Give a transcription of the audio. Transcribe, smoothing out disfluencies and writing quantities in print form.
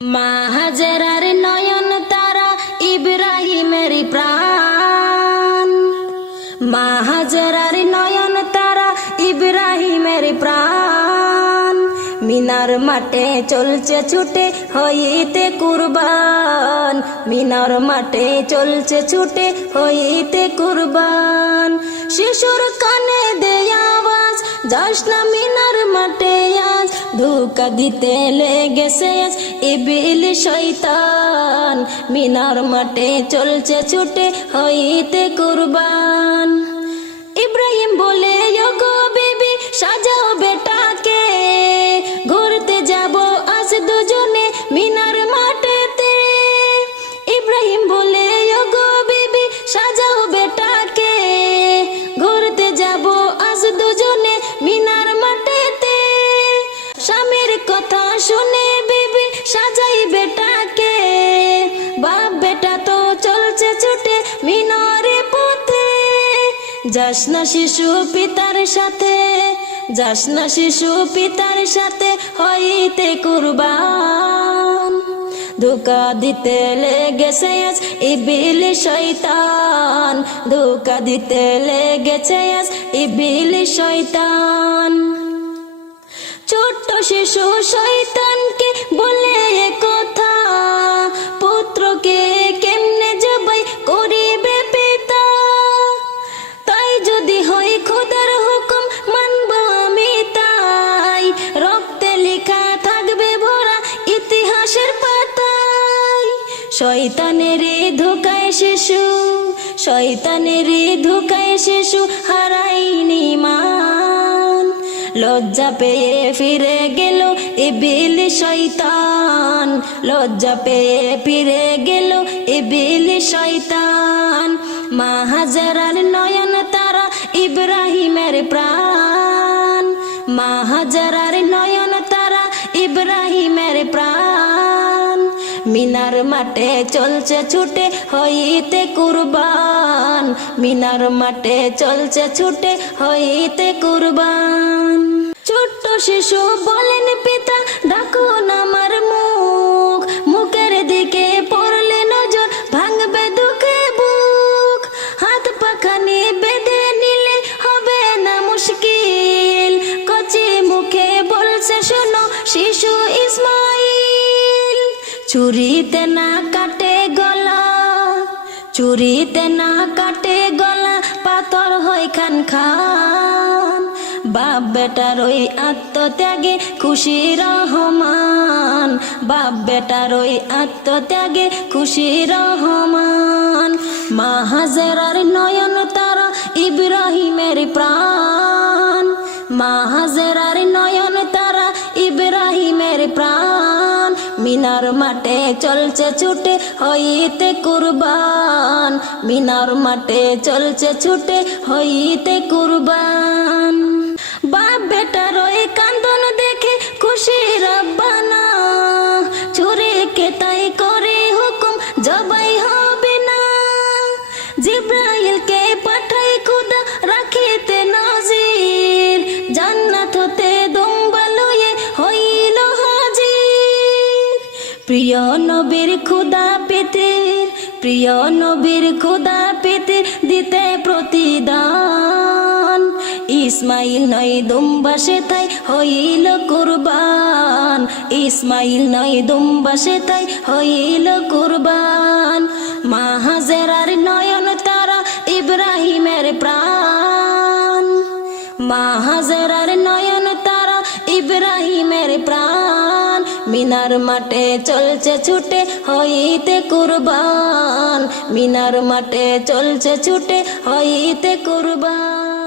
মা হাজেরার নয়ন তারা ইব্রাহিমের প্রাণ। মা হাজেরার নয়ন তারা ইব্রাহিমের প্রাণ। মিনার মাঠে চলছে ছুটে হইতে কুরবান। মিনার মাঠে চলছে ছুটে হইতে কুরবান। শিশুর কানে দেয় আওয়াজ, যাস না মিনার মাঠে আজ। ধোঁকা দিতে লেগেছে আজ ইবলিস শয়তান। মিনার মাঠে চলছে ছুটে হইতে কুরবান। ইব্রাহিম বলে, ওগো বিবি সাজাও বেটাকে, ঘুরতে যাব আজ দুজনে মিনার মাঠেতে। ইব্রাহিম বলে, ওগো বিবি সাজাও বেটাকে, ঘুরতে যাব আজ দুজনে মিনার মাঠেতে। স্বামীর কথা শুনে বিবি সাজাই বেটাকে, বাপ বেটা তো চলছে ছুটে মিনারে পথে। যাস না শিশু পিতার সাথে, যাস না শিশু পিতার সাথে হইতে কুরবান। ধোঁকা দিতে লেগেছে আজ ইবলিস শয়তান। ধোঁকা দিতে লেগেছে আজ ইবলিস শয়তান। ছোট্ট শিশু শয়তানকে বলে কথা, পুত্রকে কেমনে জবাই করিবে পিতা। তাই যদি হয় খোদার হুকুম মানব আমি তাই, রক্তে লেখা থাকবে ভরা ইতিহাসের পাতায়। শয়তানের ধোঁকায় শিশু, শয়তানের ধোঁকায় শিশু হারায়নি মান। লজ্জা পেয়ে ফিরে গেল ইবলিস শয়তান। লজ্জা পেয়ে ফিরে গেল ইবলিস শয়তান। মা হাজেরার নয়ন তারা ইব্রাহিমের প্রাণ। মা হাজেরার নয়ন তারা ইব্রাহিমের প্রাণ। মিনার মাঠে চলছে ছুটে হইতে কুরবান। মিনার মাঠে চলছে ছুটে হইতে কুরবান। ছোট্ট শিশু বলেন, পিতা ডাকুন আমার মুখ। মুখের দিকে পড়লে নজর ভাঙবে দুঃখে বুক। হাত পাখানি বেঁধে নিলে হবে না মুশকিল। কচি মুখে বলছে শোনো শিশু ইসমাইল। চুরিতে না কাটে গলা, চুরিতে না কাটে গলা, পাথর হয় খান খান। বাপ বেটার ওই আত্মত্যাগে খুশি রহমান। বাপ বেটার ওই আত্মত্যাগে খুশি রহমান। মা হাজেরার নয়ন তারা ইব্রাহিমের প্রাণ। মা হাজেরার নয়ন তারা ইব্রাহিমের প্রাণ। মিনার মাঠে চলছে ছুটে হইতে কুরবান। মিনার মাঠে চলছে ছুটে হইতে কুরবান। বাপ বেটার ওই কান্দন দেখে খুশি রব্বানা। চুরিকে তাই করে হুকুম জবাই হবে না। জিব্রাইলকে পাঠাই খুদা রাখিতে নজির। জান্নাত হতে দুম্বা লয়ে হইল হাজির। প্রিয় নবীর খুদা পেতে, প্রিয় নবীর খুদা পেতে দিতে প্রতিদান। ইসমাইল নয় দুম্বা সেথায় হইল কুরবান। ইসমাইল নয় দুম্বা সেথায় হইল কুরবান। মা হাজেরার নয়ন তারা ইব্রাহিমের প্রাণ। মা হাজেরার নয়ন তারা ইব্রাহিমের প্রাণ। মিনার মাঠে চলছে ছুটে হইতে কুরবান। মিনার মাঠে চলছে ছুটে হইতে কুরবান।